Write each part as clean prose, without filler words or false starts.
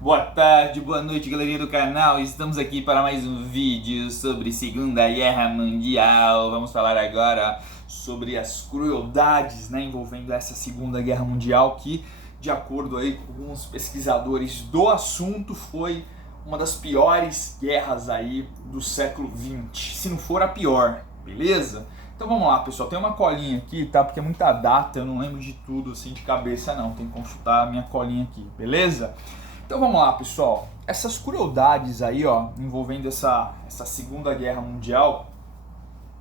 Boa tarde, boa noite, galerinha do canal. Estamos aqui para mais um vídeo sobre Segunda Guerra Mundial. Vamos falar agora sobre as crueldades, né, envolvendo essa Segunda Guerra Mundial, que, de acordo aí com alguns pesquisadores do assunto, foi uma das piores guerras aí do século XX, se não for a pior, beleza? Então vamos lá, pessoal, tem uma colinha aqui, tá? Porque é muita data, eu não lembro de tudo assim de cabeça não, tem que consultar a minha colinha aqui, beleza? Então vamos lá, pessoal. Essas crueldades aí, ó, envolvendo essa Segunda Guerra Mundial,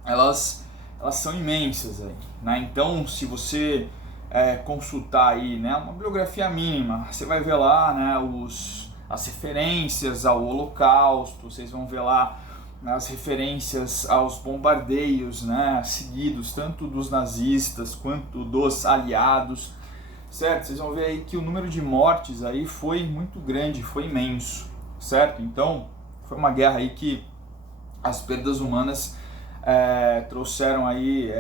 elas são imensas aí, né? Então, se você consultar aí, né, uma bibliografia mínima, você vai ver lá, né, as referências ao Holocausto, vocês vão ver lá as referências aos bombardeios, né, seguidos tanto dos nazistas quanto dos aliados. Certo? Vocês vão ver aí que o número de mortes aí foi muito grande, foi imenso, certo? Então, foi uma guerra aí que as perdas humanas trouxeram aí,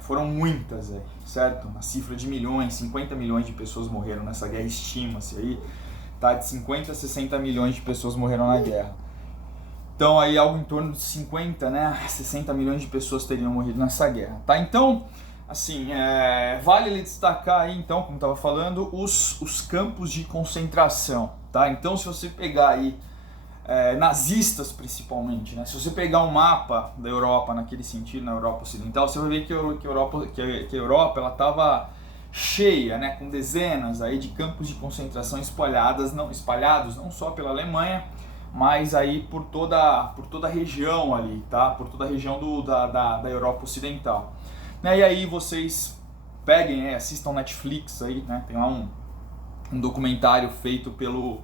foram muitas aí, certo? A cifra de milhões, 50 milhões de pessoas morreram nessa guerra, estima-se aí, tá? De 50 a 60 milhões de pessoas morreram na guerra. Então, aí algo em torno de 50, né, 60 milhões de pessoas teriam morrido nessa guerra, tá? Então, assim, vale destacar aí, então, como estava falando, os campos de concentração, tá? Então, se você pegar aí, nazistas principalmente, né? Se você pegar um mapa da Europa naquele sentido, na Europa Ocidental, você vai ver que a Europa ela estava cheia, né? Com dezenas aí de campos de concentração espalhados não só pela Alemanha, mas aí por toda a região ali, tá? Por toda a região da Europa Ocidental. E aí vocês peguem, assistam Netflix aí, né? Tem lá um documentário feito pelo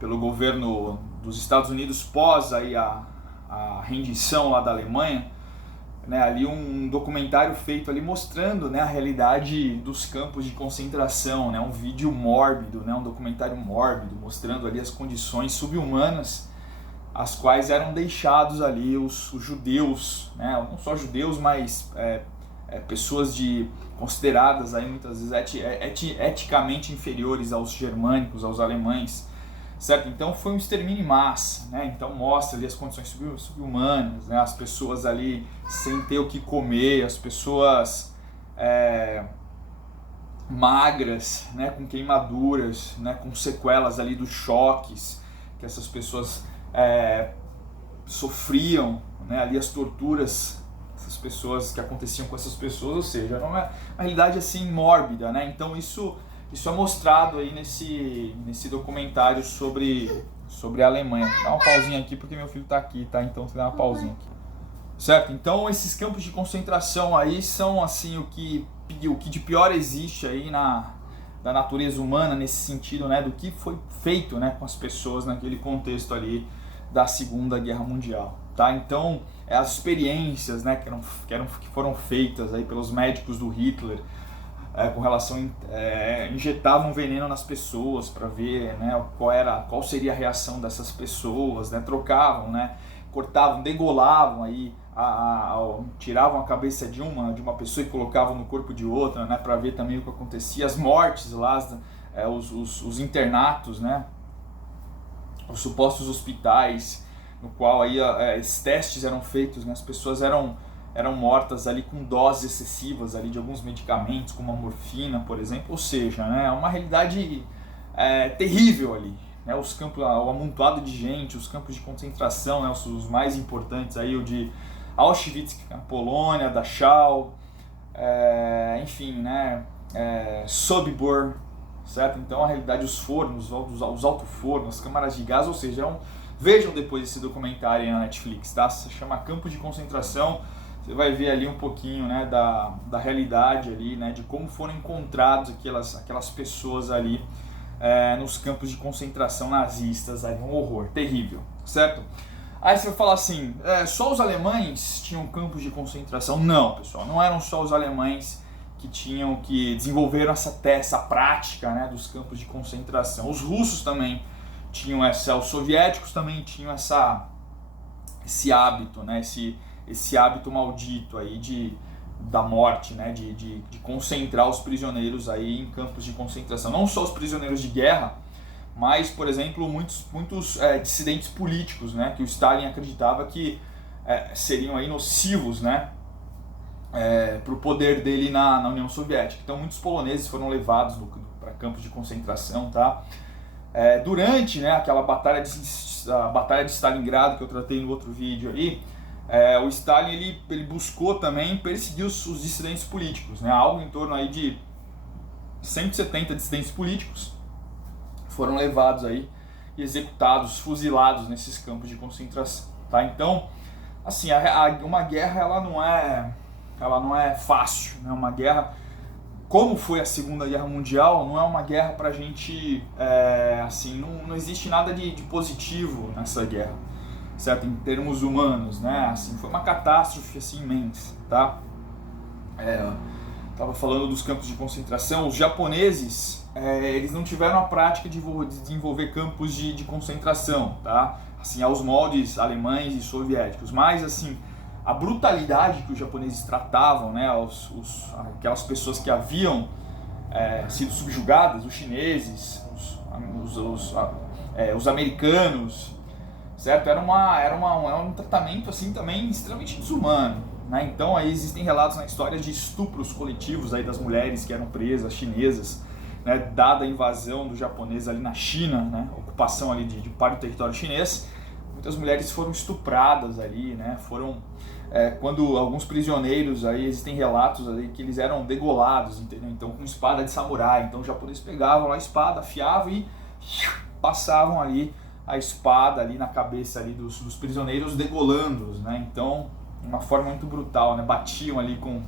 governo dos Estados Unidos pós aí a rendição lá da Alemanha, né? Ali um documentário feito ali mostrando, né, a realidade dos campos de concentração, né? Um vídeo mórbido, né? Um documentário mórbido mostrando ali as condições subhumanas as quais eram deixados ali os judeus, né? Não só judeus, mas pessoas consideradas aí muitas vezes eticamente inferiores aos germânicos, aos alemães, certo? Então foi um extermínio em massa, né? Então mostra ali as condições subhumanas, né? As pessoas ali sem ter o que comer, as pessoas magras, né? Com queimaduras, né? Com sequelas ali dos choques que essas pessoas sofriam, né? Ali as torturas, essas pessoas que aconteciam com essas pessoas, ou seja, era uma realidade assim mórbida, né? Então isso é mostrado aí nesse documentário sobre a Alemanha. Dá uma pausinha aqui porque meu filho tá aqui, tá? Então você dá uma pausinha aqui. Certo? Então esses campos de concentração aí são assim o que de pior existe aí da natureza humana nesse sentido, né? Do que foi feito, né, com as pessoas naquele contexto ali da Segunda Guerra Mundial, tá? Então as experiências, né, que foram feitas aí pelos médicos do Hitler com relação injetavam veneno nas pessoas para ver, né, qual seria a reação dessas pessoas, né? Trocavam, né, cortavam, degolavam aí tiravam a cabeça de uma pessoa e colocavam no corpo de outra, né, para ver também o que acontecia, as mortes lá, os internatos, né, os supostos hospitais, no qual aí esses testes eram feitos, né, as pessoas eram mortas ali com doses excessivas ali de alguns medicamentos, como a morfina, por exemplo, ou seja, né, uma realidade terrível ali, né, os campos, o amontoado de gente, os campos de concentração, né, os mais importantes aí, o de Auschwitz, na Polônia, Dachau, enfim, né, Sobibor, certo? Então a realidade, os fornos, os alto-fornos, as câmaras de gás, ou seja, vejam depois esse documentário aí na Netflix, tá? Se chama Campo de Concentração, você vai ver ali um pouquinho, né, da realidade ali, né, de como foram encontrados aquelas pessoas ali nos campos de concentração nazistas, aí, um horror, terrível, certo? Aí você vai falar assim, só os alemães tinham campos de concentração? Não, pessoal, não eram só os alemães que desenvolveram essa prática, né, dos campos de concentração. Os russos também tinham os soviéticos também tinham esse hábito, né, esse hábito maldito aí da morte, né, de concentrar os prisioneiros aí em campos de concentração. Não só os prisioneiros de guerra, mas, por exemplo, muitos dissidentes políticos, né, que o Stalin acreditava que seriam aí nocivos, né, para o poder dele na União Soviética. Então muitos poloneses foram levados para campos de concentração, tá? Durante, né, aquela a batalha de Stalingrado que eu tratei no outro vídeo aí, o Stalin ele buscou também perseguir os dissidentes políticos, né? Algo em torno aí de 170 dissidentes políticos foram levados aí e executados, fuzilados nesses campos de concentração, tá? Então, assim, uma guerra ela não é fácil, né? Uma guerra, como foi a Segunda Guerra Mundial, não é uma guerra pra gente, assim, não existe nada de positivo nessa guerra, certo? Em termos humanos, né? Assim, foi uma catástrofe assim imensa, tá? Estava falando dos campos de concentração. Os japoneses, eles não tiveram a prática de desenvolver campos de concentração, tá? Assim, aos moldes alemães e soviéticos, mas assim, a brutalidade que os japoneses tratavam, né, aquelas pessoas que haviam sido subjugadas, os chineses, os americanos, certo? Era um tratamento assim também extremamente desumano, né? Então aí existem relatos na história de estupros coletivos aí das mulheres que eram presas, chinesas, né, dada a invasão do japonês ali na China, né, ocupação ali de parte do território chinês. Muitas mulheres foram estupradas ali, né? Quando alguns prisioneiros aí, existem relatos ali que eles eram degolados, entendeu? Então com espada de samurai. Então os japoneses pegavam a espada, afiavam e passavam ali a espada ali na cabeça ali dos prisioneiros, degolando-os, né? Então, uma forma muito brutal, né? Batiam ali com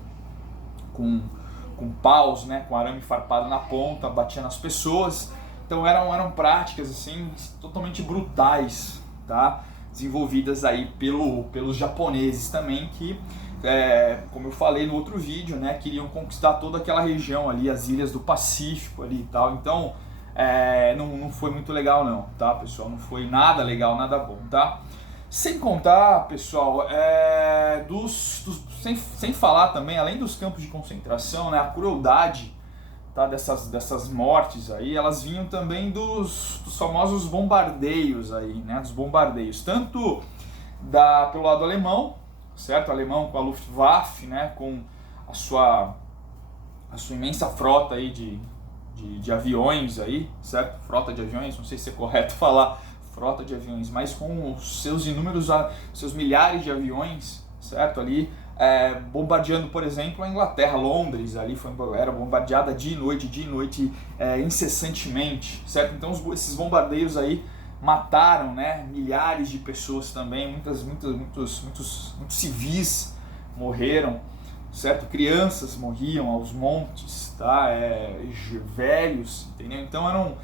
paus, né? Com arame farpado na ponta, batiam nas pessoas. Então eram práticas assim totalmente brutais, tá? Desenvolvidas aí pelos japoneses também, que, como eu falei no outro vídeo, né? Queriam conquistar toda aquela região ali, as ilhas do Pacífico ali e tal. Então, não foi muito legal não, tá, pessoal? Não foi nada legal, nada bom, tá? Sem contar, pessoal, sem falar também, além dos campos de concentração, né, a crueldade, tá, dessas mortes aí, elas vinham também dos famosos bombardeios aí, né, dos bombardeios, tanto pelo lado alemão, certo? O alemão com a Luftwaffe, né, com a sua imensa frota aí de aviões aí, certo? Frota de aviões, não sei se é correto falar frota de aviões, mas com os seus seus milhares de aviões, certo? Ali, bombardeando, por exemplo, a Inglaterra, Londres, ali era bombardeada dia e noite, incessantemente, certo? Então esses bombardeios aí mataram, né, milhares de pessoas também, muitos civis morreram, certo? Crianças morriam aos montes, tá? Velhos, entendeu? Então eram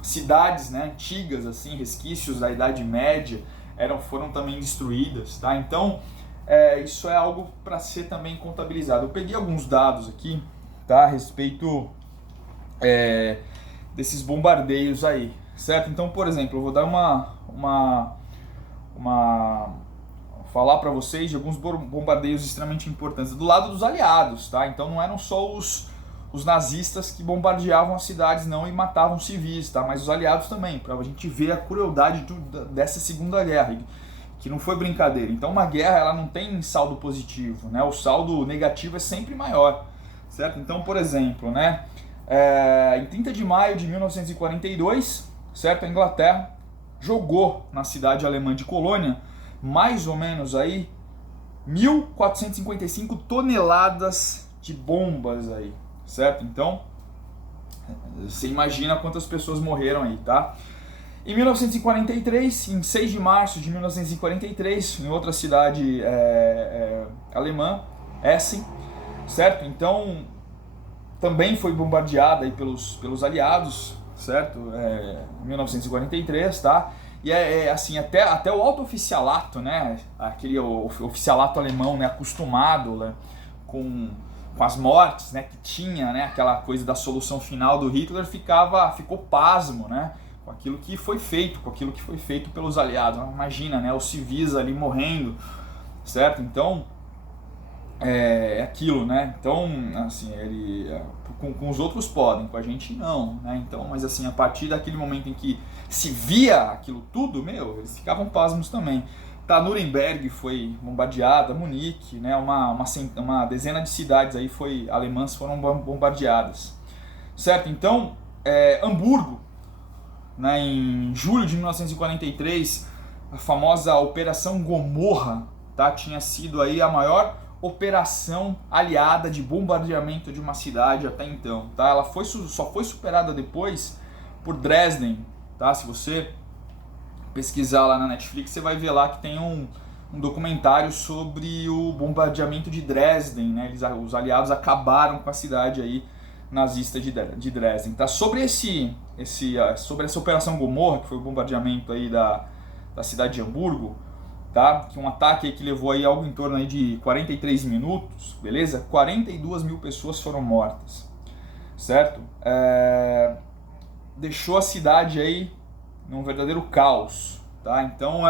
cidades, né, antigas, assim, resquícios da Idade Média, foram também destruídas, tá? Então isso é algo para ser também contabilizado. Eu peguei alguns dados aqui, tá, a respeito desses bombardeios aí, certo? Então, por exemplo, eu vou dar falar para vocês de alguns bombardeios extremamente importantes do lado dos aliados, tá? Então não eram só os nazistas que bombardeavam as cidades não e matavam civis, tá? Mas os aliados também, para a gente ver a crueldade dessa Segunda Guerra, que não foi brincadeira. Então uma guerra, ela não tem saldo positivo, né? O saldo negativo é sempre maior, certo? Então, por exemplo, né, em 30 de maio de 1942, certo? A Inglaterra jogou na cidade alemã de Colônia mais ou menos aí 1.455 toneladas de bombas aí, certo? Então, você imagina quantas pessoas morreram aí, tá? Em 1943, em 6 de março de 1943, em outra cidade alemã, Essen, certo? Então, também foi bombardeada aí pelos aliados, certo? Em 1943, tá? E assim, até o alto oficialato, né? Aquele oficialato alemão, né? Acostumado, né, com as mortes, né, que tinha, né, aquela coisa da solução final do Hitler, ficou pasmo, né, com aquilo que foi feito pelos aliados. Imagina, né, os civis ali morrendo, certo? Então é aquilo, né? Então, assim, com os outros podem, com a gente não, né? Então, mas assim, a partir daquele momento em que se via aquilo tudo, eles ficavam pasmos também. Tá, Nuremberg foi bombardeada, Munique, né? Uma dezena de cidades aí alemãs foram bombardeadas, certo? Então, Hamburgo, né? Em julho de 1943, a famosa Operação Gomorra, tá? Tinha sido aí a maior operação aliada de bombardeamento de uma cidade até então, tá? Ela só foi superada depois por Dresden, tá? Se você pesquisar lá na Netflix, você vai ver lá que tem um documentário sobre o bombardeamento de Dresden, né? Os aliados acabaram com a cidade aí nazista de Dresden, tá? Sobre essa Operação Gomorra, que foi o bombardeamento aí da cidade de Hamburgo, tá? Que um ataque aí que levou aí algo em torno aí de 43 minutos, beleza? 42 mil pessoas foram mortas, certo? Deixou a cidade aí num verdadeiro caos, tá? Então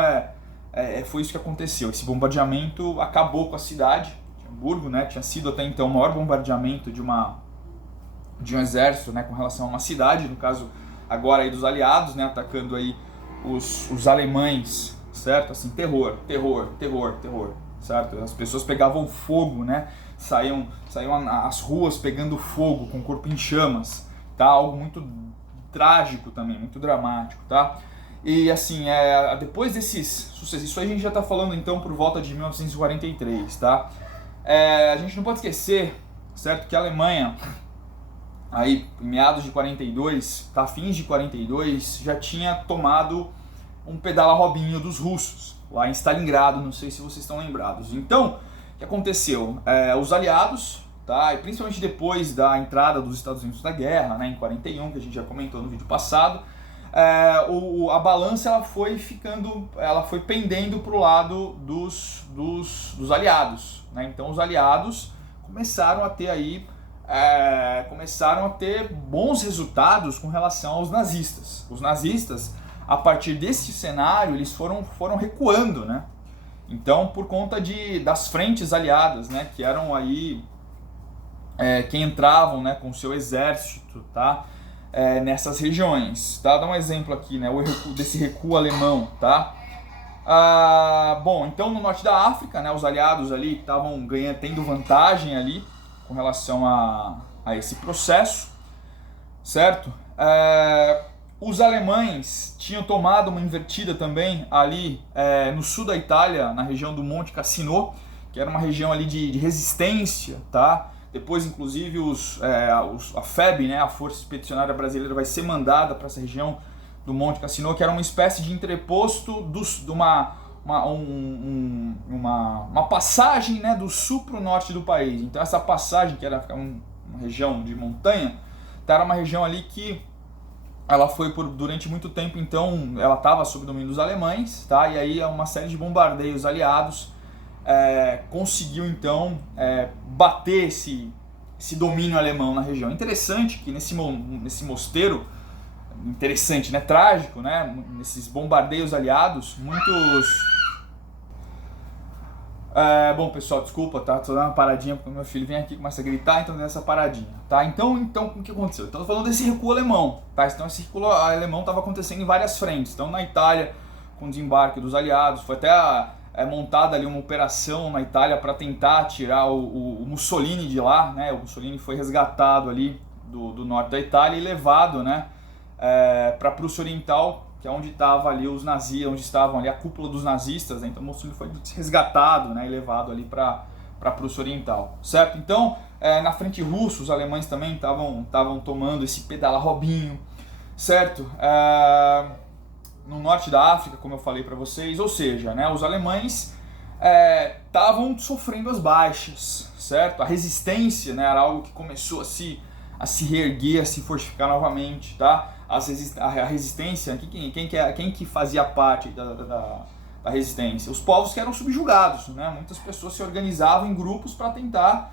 foi isso que aconteceu. Esse bombardeamento acabou com a cidade de Hamburgo, né? Tinha sido até então o maior bombardeamento de um exército, né? Com relação a uma cidade, no caso agora aí dos aliados, né? Atacando aí os alemães, certo? Assim, terror, certo? As pessoas pegavam fogo, né? Saíam as ruas pegando fogo, com o corpo em chamas, tá? Algo muito trágico também, muito dramático, tá? E assim, depois desses sucessos, isso aí a gente já tá falando então por volta de 1943, tá? A gente não pode esquecer, certo? Que a Alemanha, aí em meados de 42, tá? Fins de 42, já tinha tomado um pedala-robinho dos russos, lá em Stalingrado, não sei se vocês estão lembrados. Então, o que aconteceu? Os aliados, tá? E principalmente depois da entrada dos Estados Unidos na guerra, né, em 41, que a gente já comentou no vídeo passado, a balança ela foi pendendo para o lado dos aliados, né? Então os aliados começaram a ter bons resultados com relação aos nazistas. Os nazistas, a partir desse cenário, eles foram recuando, né? Então, por conta das frentes aliadas, né, que eram aí que entravam, né, com o seu exército, tá, nessas regiões, tá? Dá um exemplo aqui, né, desse recuo alemão, tá? Bom, então no norte da África, né, os aliados ali estavam tendo vantagem ali com relação a esse processo, certo? Os alemães tinham tomado uma invertida também ali no sul da Itália, na região do Monte Cassino, que era uma região ali de resistência, tá? Depois, inclusive, a FEB, né, a Força Expedicionária Brasileira, vai ser mandada para essa região do Monte Cassino, que era uma espécie de entreposto de uma passagem, né, do sul para o norte do país. Então essa passagem, que era uma região de montanha, era uma região ali que ela foi durante muito tempo, então ela estava sob domínio dos alemães, tá? E aí uma série de bombardeios aliados conseguiu então bater esse domínio alemão na região. Interessante que nesse mosteiro, interessante, né, trágico, né, nesses bombardeios aliados, muitos... bom, pessoal, desculpa, tá? Tô dando uma paradinha porque meu filho vem aqui e começa a gritar, então nessa paradinha, tá? Então, o que aconteceu? Então, tô falando desse recuo alemão, tá? Então, esse recuo alemão estava acontecendo em várias frentes. Então, na Itália, com o desembarque dos aliados, foi até montada ali uma operação na Itália para tentar tirar o Mussolini de lá, né? O Mussolini foi resgatado ali do norte da Itália e levado, né, para a Prússia Oriental, que é onde estava ali os nazis, onde estavam ali a cúpula dos nazistas, né? Então Mussolini foi resgatado, né, e levado ali para a Prússia Oriental, certo? Então, na frente russa, os alemães também estavam tomando esse pedala-robinho, certo? No norte da África, como eu falei para vocês, ou seja, né, os alemães estavam sofrendo as baixas, certo? A resistência, né, era algo que começou a se reerguer, a se fortificar novamente, tá? A resistência, quem que fazia parte da resistência? Os povos que eram subjugados, né? Muitas pessoas se organizavam em grupos para tentar,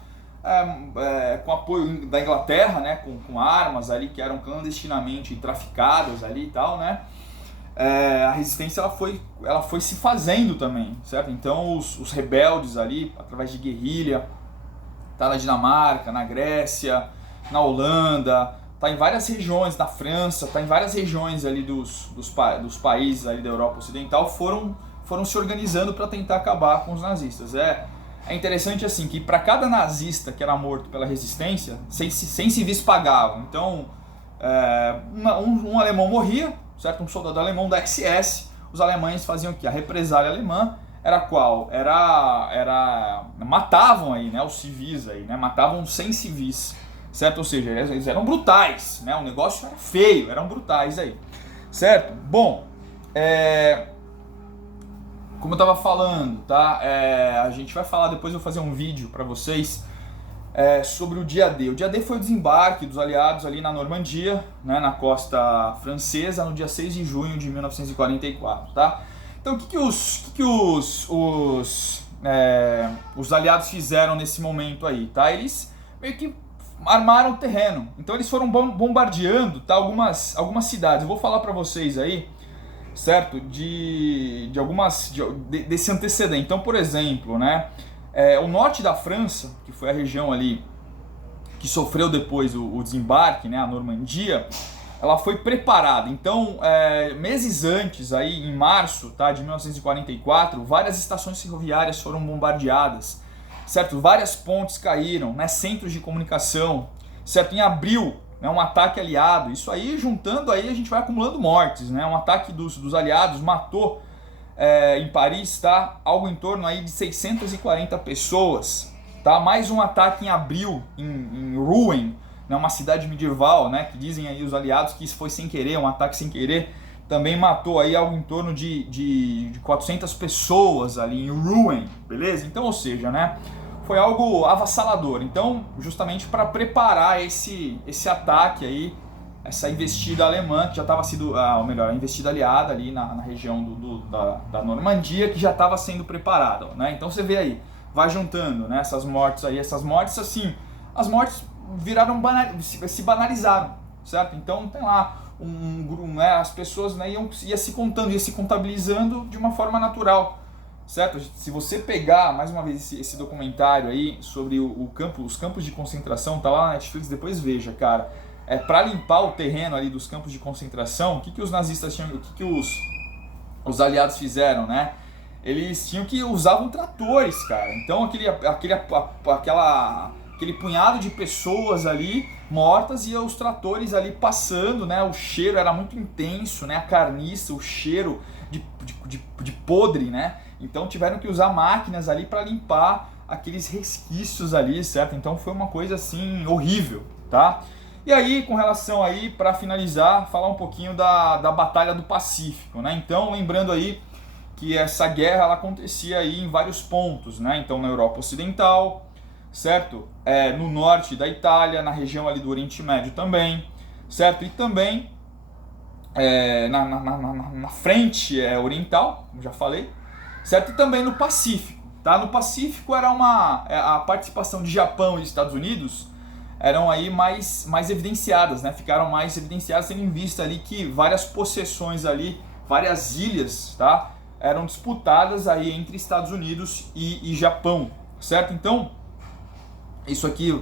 com apoio da Inglaterra, né? Com armas ali que eram clandestinamente traficadas ali e tal, né? A resistência ela foi se fazendo também, certo? Então os rebeldes ali, através de guerrilha, tá na Dinamarca, na Grécia, na Holanda, tá em várias regiões, na França, tá em várias regiões ali dos países ali da Europa Ocidental, foram se organizando para tentar acabar com os nazistas. É interessante assim que para cada nazista que era morto pela resistência, 100 civis pagavam. Então, um alemão morria, certo? Um soldado alemão da SS, os alemães faziam o quê? A represália alemã era qual? Matavam aí, né, os civis aí, né? Matavam 100 civis, certo? Ou seja, eles eram brutais, né? O negócio era feio, eram brutais aí, certo? Bom, como eu estava falando, tá? A gente vai falar, depois eu vou fazer um vídeo para vocês sobre o dia D. O dia D foi o desembarque dos aliados ali na Normandia, né, na costa francesa, no dia 6 de junho de 1944, tá? Então o que os aliados fizeram nesse momento aí, tá? Eles meio que armaram o terreno. Então eles foram bombardeando, tá, algumas cidades. Eu vou falar para vocês aí, certo? Desse antecedente. Então, por exemplo, né, o norte da França, que foi a região ali que sofreu depois o desembarque, né, a Normandia, ela foi preparada. Então, meses antes, aí, em março, tá, de 1944, várias estações ferroviárias foram bombardeadas, certo? Várias pontes caíram, né, centros de comunicação, certo? Em abril, né, um ataque aliado. Isso aí, juntando aí, a gente vai acumulando mortes, né? Um ataque dos aliados matou em Paris, tá, algo em torno aí de 640 pessoas, tá? Mais um ataque em abril em Rouen, né, uma cidade medieval, né, que dizem aí os aliados que isso foi sem querer, um ataque sem querer, também matou aí algo em torno de 400 pessoas ali em Rouen, beleza? Então, ou seja, né, foi algo avassalador. Então, justamente para preparar esse ataque aí, essa investida alemã, que já estava sendo, ou melhor, a investida aliada ali na região da Normandia, que já estava sendo preparada, né? Então você vê aí, vai juntando, né, essas mortes assim, as mortes viraram se banalizaram, certo? Então tem lá um grupo, né, as pessoas, né, ia se contando, ia se contabilizando de uma forma natural, certo? Se você pegar mais uma vez esse documentário aí sobre os campos de concentração, tá lá na Netflix, depois veja, cara. Para limpar o terreno ali dos campos de concentração, o que os nazistas tinham, o que os aliados fizeram, né? Eles tinham que usavam tratores, cara. Então aquele punhado de pessoas ali mortas e os tratores ali passando, né? O cheiro era muito intenso, né? A carniça, o cheiro de podre, né? Então tiveram que usar máquinas ali para limpar aqueles resquícios ali, certo? Então foi uma coisa assim horrível, tá? E aí, com relação aí, para finalizar, falar um pouquinho da Batalha do Pacífico, né? Então, lembrando aí que essa guerra ela acontecia aí em vários pontos, né? Então, na Europa Ocidental, certo? No norte da Itália, na região ali do Oriente Médio também, certo? E também na frente oriental, como já falei, certo? E também no Pacífico, tá? No Pacífico era a participação de Japão e Estados Unidos eram aí mais evidenciadas, né? Ficaram mais evidenciadas, tendo em vista ali que várias possessões ali, várias ilhas, tá? Eram disputadas aí entre Estados Unidos e Japão, certo? Então, isso aqui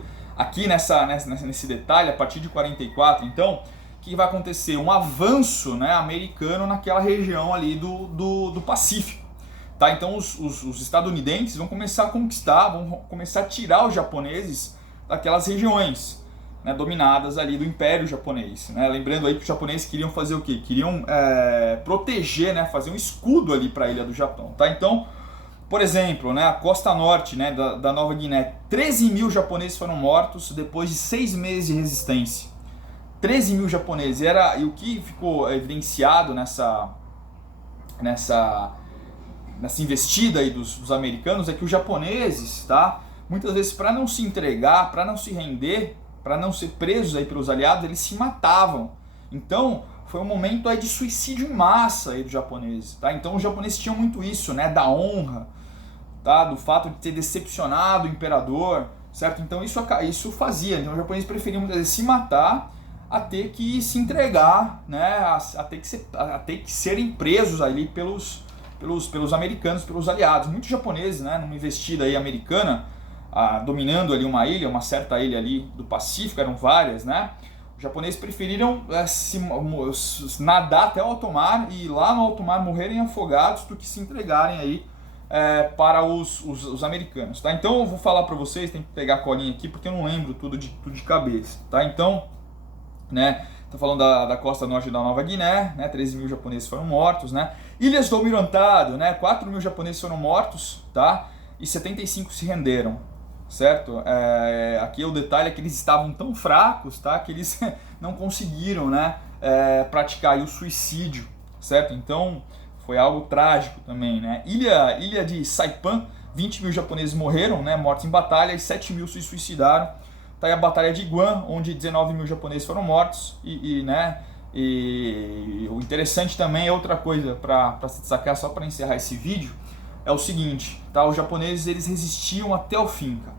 nesse detalhe, a partir de 44, então, o que vai acontecer? Um avanço, né, americano naquela região ali do Pacífico, tá? Então, os estadunidenses vão começar a conquistar, vão começar a tirar os japoneses daquelas regiões, né, dominadas ali do Império Japonês, né? Lembrando aí que os japoneses queriam fazer o quê? Queriam proteger, né, fazer um escudo ali para a ilha do Japão, tá? Então, por exemplo, né, a costa norte, né, da Nova Guiné, 13 mil japoneses foram mortos depois de 6 meses de resistência. 13 mil japoneses. E o que ficou evidenciado nessa investida aí dos americanos é que os japoneses, tá? Muitas vezes, para não se entregar, para não se render, para não ser presos aí pelos aliados, eles se matavam. Então, foi um momento aí de suicídio em massa aí dos japoneses, tá? Então, os japoneses tinham muito isso, né, da honra, tá? Do fato de ter decepcionado o imperador, certo? Então, isso fazia. Então, os japoneses preferiam muitas vezes se matar a ter que se entregar, né, a ter que serem presos ali pelos americanos, pelos aliados. Muitos japoneses, né, numa investida aí americana, dominando ali uma ilha, uma certa ilha ali do Pacífico, eram várias, né? Os japoneses preferiram nadar até o alto mar e lá no alto mar morrerem afogados do que se entregarem aí para os americanos, tá? Então eu vou falar para vocês, tem que pegar a colinha aqui porque eu não lembro tudo de cabeça, tá? Então, né, tô falando da costa norte da Nova Guiné, né, 13 mil japoneses foram mortos, né? Ilhas do Almirantado, né, 4 mil japoneses foram mortos, tá? E 75 se renderam, certo? Aqui o detalhe é que eles estavam tão fracos, tá? Que eles não conseguiram, né, praticar aí o suicídio, certo? Então foi algo trágico também, né? Ilha de Saipan, 20 mil japoneses morreram, né, mortos em batalha, e 7 mil se suicidaram. Tá aí a Batalha de Guam, onde 19 mil japoneses foram mortos, né? E o interessante também é outra coisa para se destacar, só para encerrar esse vídeo, é o seguinte, tá? Os japoneses, eles resistiam até o fim, cara.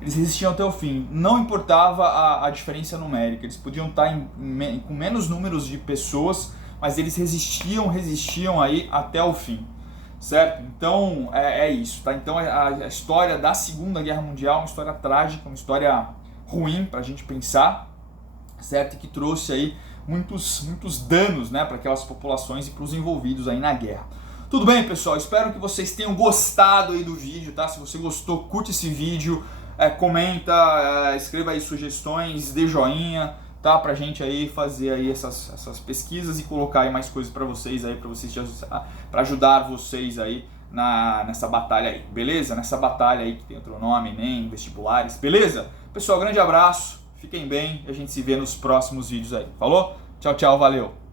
Eles resistiam até o fim, não importava a diferença numérica, eles podiam estar com menos números de pessoas, mas eles resistiam aí até o fim, certo? Então é isso, tá? Então a história da Segunda Guerra Mundial é uma história trágica, uma história ruim pra gente pensar, certo? E que trouxe aí muitos danos, né, para aquelas populações e para os envolvidos aí na guerra. Tudo bem, pessoal? Espero que vocês tenham gostado aí do vídeo, tá? Se você gostou, curte esse vídeo, comenta, escreva aí sugestões, dê joinha, tá? Pra gente aí fazer aí essas pesquisas e colocar aí mais coisas para vocês aí, para ajudar vocês aí nessa batalha aí, beleza? Nessa batalha aí que tem outro nome, ENEM, vestibulares, beleza? Pessoal, grande abraço, fiquem bem e a gente se vê nos próximos vídeos aí. Falou? Tchau, tchau, valeu!